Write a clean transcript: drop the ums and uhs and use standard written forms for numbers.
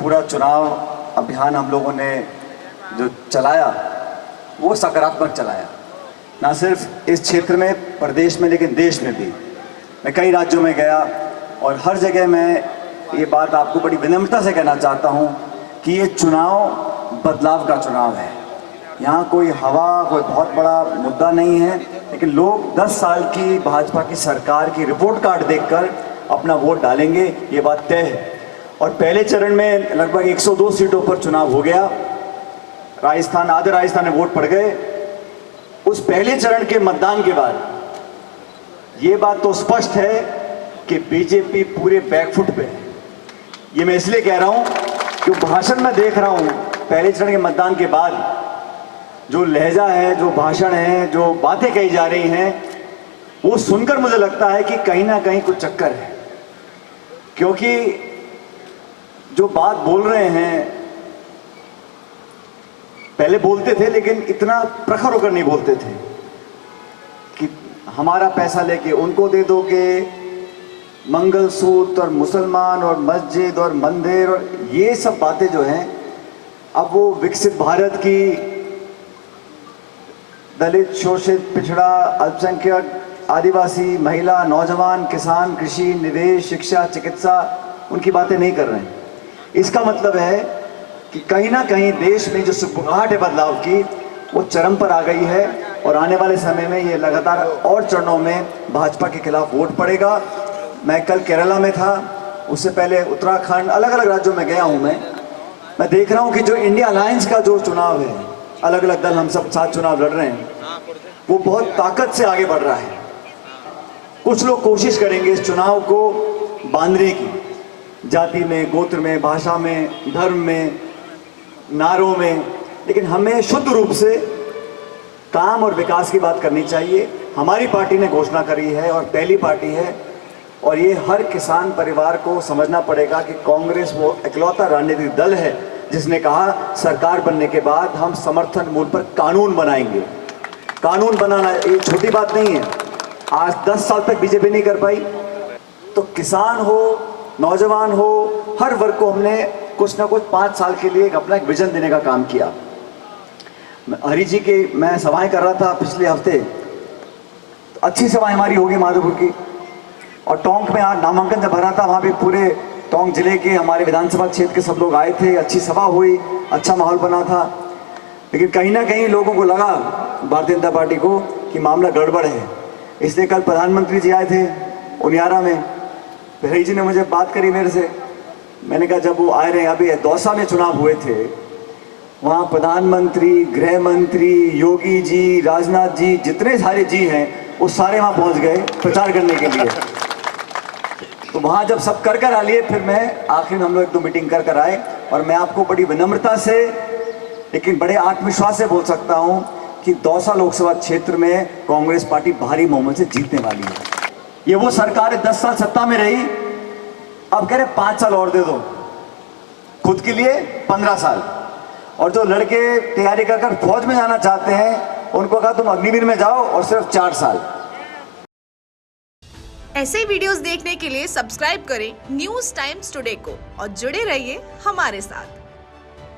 पूरा चुनाव अभियान हम लोगों ने जो चलाया वो सकारात्मक चलाया, ना सिर्फ इस क्षेत्र में प्रदेश में लेकिन देश में भी। मैं कई राज्यों में गया और हर जगह मैं ये बात आपको बड़ी विनम्रता से कहना चाहता हूँ कि ये चुनाव बदलाव का चुनाव है। यहाँ कोई हवा, कोई बहुत बड़ा मुद्दा नहीं है, लेकिन लोग 10 साल की भाजपा की सरकार की रिपोर्ट कार्ड देखकर अपना वोट डालेंगे, ये बात तय है। और पहले चरण में लगभग 102 सीटों पर चुनाव हो गया। राजस्थान, आधे राजस्थान में वोट पड़ गए। उस पहले चरण के मतदान के बाद ये बात तो स्पष्ट है कि बीजेपी पूरे बैकफुट पे है। ये मैं इसलिए कह रहा हूं कि भाषण में देख रहा हूं पहले चरण के मतदान के बाद जो लहजा है, जो भाषण है, जो बातें कही जा रही हैं, वो सुनकर मुझे लगता है कि कहीं ना कहीं कुछ चक्कर है। क्योंकि जो बात बोल रहे हैं, पहले बोलते थे लेकिन इतना प्रखर होकर नहीं बोलते थे कि हमारा पैसा लेके उनको दे दोगे, मंगलसूत्र और मुसलमान और मस्जिद और मंदिर और ये सब बातें जो हैं, अब वो विकसित भारत की दलित, शोषित, पिछड़ा, अल्पसंख्यक, आदिवासी, महिला, नौजवान, किसान, कृषि, निवेश, शिक्षा, चिकित्सा, उनकी बातें नहीं कर रहे हैं। इसका मतलब है कि कहीं ना कहीं देश में जो सुगबुगाहट है बदलाव की, वो चरम पर आ गई है और आने वाले समय में ये लगातार और चरणों में भाजपा के खिलाफ वोट पड़ेगा। मैं कल केरला में था, उससे पहले उत्तराखंड, अलग अलग राज्यों में गया हूँ। मैं देख रहा हूँ कि जो इंडिया अलायंस का जो चुनाव है, अलग अलग दल हम सब साथ चुनाव लड़ रहे हैं, वो बहुत ताकत से आगे बढ़ रहा है। कुछ लोग कोशिश करेंगे इस चुनाव को बांधने की, जाति में, गोत्र में, भाषा में, धर्म में, नारों में, लेकिन हमें शुद्ध रूप से काम और विकास की बात करनी चाहिए। हमारी पार्टी ने घोषणा करी है और पहली पार्टी है, और ये हर किसान परिवार को समझना पड़ेगा कि कांग्रेस वो इकलौता राजनीतिक दल है जिसने कहा सरकार बनने के बाद हम समर्थन मूल्य पर कानून बनाएंगे। कानून बनाना ये छोटी बात नहीं है। आज 10 साल तक बीजेपी नहीं कर पाई, तो किसान हो, नौजवान हो, हर वर्ग को हमने कुछ ना कुछ 5 साल के लिए अपना एक विजन देने का काम किया। हरी जी के मैं सभाएं कर रहा था पिछले हफ्ते, तो अच्छी सभाएं हमारी होगी माधोपुर की। और टोंक में आज नामांकन जब भरा था, वहाँ भी पूरे टोंक जिले के हमारे विधानसभा क्षेत्र के सब लोग आए थे, अच्छी सभा हुई, अच्छा माहौल बना था। लेकिन कहीं ना कहीं लोगों को लगा, भारतीय जनता पार्टी को, कि मामला गड़बड़ है। इसलिए कल प्रधानमंत्री जी आए थे उनियारा में। हरी जी ने मुझे बात करी मेरे से, मैंने कहा जब वो आए रहे, अभी दौसा में चुनाव हुए थे, वहाँ प्रधानमंत्री, गृह मंत्री, योगी जी, राजनाथ जी, जितने सारे जी हैं वो सारे वहाँ पहुँच गए प्रचार करने के लिए। तो वहाँ जब सब कर आ लिए, फिर मैं आखिर में हम लोग 1-2 मीटिंग कर आए। और मैं आपको बड़ी विनम्रता से लेकिन बड़े आत्मविश्वास से बोल सकता हूँ कि दौसा लोकसभा क्षेत्र में कांग्रेस पार्टी भारी बहुमत से जीतने वाली है। ये वो सरकार है 10 साल सत्ता में रही, अब कह रहे 5 साल और दे दो, खुद के लिए 15 साल। और जो लड़के तैयारी कर फौज में जाना चाहते हैं, उनको कहा तुम अग्निवीर में जाओ और सिर्फ 4 साल। ऐसे ही वीडियोस देखने के लिए सब्सक्राइब करें न्यूज़ टाइम्स टुडे को और जुड़े रहिए हमारे साथ।